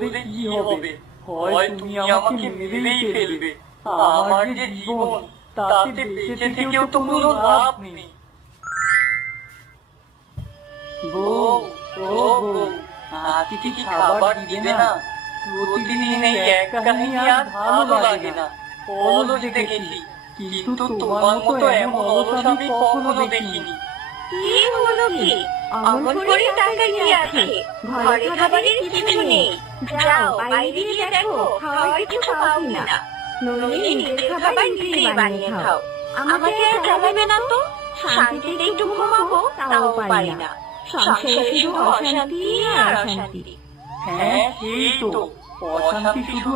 বলে কি হবে? হয় তুমি আমাকে মেরেই ফেলবে। আমার যে জীবন, তাতে বেঁচে থেকেও তো কোনো লাভ নেই। বউ, ও বউ, আজকে কি খাবার দিবে না? প্রতিদিন এই এক কাহিনী আর ভালো লাগে না। অলস দেখেছি, কিন্তু তোমার মতো এমন অলস আমি কখনো দেখিনি। কি হলো কি? অমন করে তাকাইয়ে আছে, ঘরে খাবারের কিছু নেই। যাও বাইরে গিয়ে দেখো, খাওয়ার কিছু পাও কিনা। নইলে নিজের খাবার নিজেই বানিয়ে খাও। আমাকে আর জ্বালাবে না তো। শান্তিতে একটু ঘুমাবো তাও পারি না। সংসারে শুধু অশান্তি আর অশান্তি। হ্যাঁ, সেই তো, অশান্তি শুধু